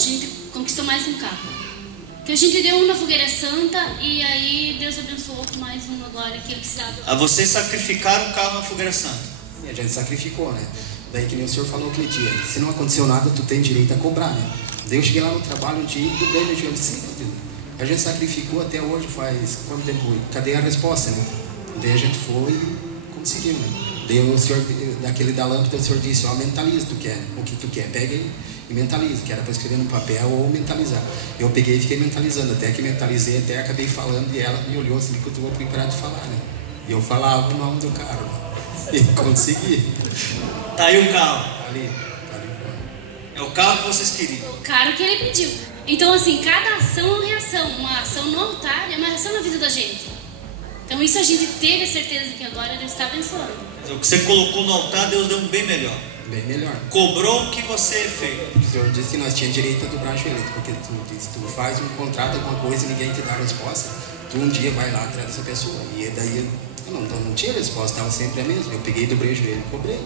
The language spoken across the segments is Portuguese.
gente conquistou mais um carro. Que a gente deu um na Fogueira Santa e aí Deus abençoou com mais um agora que ele precisava. Ah, vocês sacrificaram um carro na Fogueira Santa? E a gente sacrificou, né? Daí que nem o senhor falou aquele dia, se não aconteceu nada, tu tem direito a cobrar, né? Daí eu cheguei lá no trabalho um dia e dobrei meu joelho, sim, a gente sacrificou até hoje, faz quanto tempo? Cadê a resposta, né? Daí a gente foi e conseguiu, né? Daí o senhor, daquele da lâmpada, o senhor disse, ó, mentaliza, tu quer, o que tu quer, pega aí e mentaliza, que era para escrever no papel ou mentalizar. Eu peguei e fiquei mentalizando, até que mentalizei, até acabei falando e ela me olhou assim, que eu estou preparado de falar, né? E eu falava o nome do carro, né? E consegui. Tá aí o carro. Ali. É o carro que vocês queriam. O carro que ele pediu. Então, assim, cada ação é uma reação. Uma ação no altar é uma reação na vida da gente. Então, isso a gente teve a certeza que agora Deus está abençoando. O que você colocou no altar, Deus deu um bem melhor. Bem melhor. Cobrou o que você fez. O senhor disse que nós tínhamos direito a dobrar joelho, porque tu faz um contrato, alguma coisa e ninguém te dá a resposta, tu um dia vai lá atrás dessa pessoa. E daí eu não tinha resposta, estava sempre a mesma. Eu peguei, dobrei o joelho e cobrei.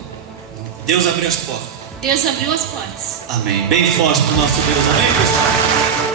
Deus abriu as portas. Deus abriu as portas. Amém. Bem forte para o nosso Deus. Amém, pessoal?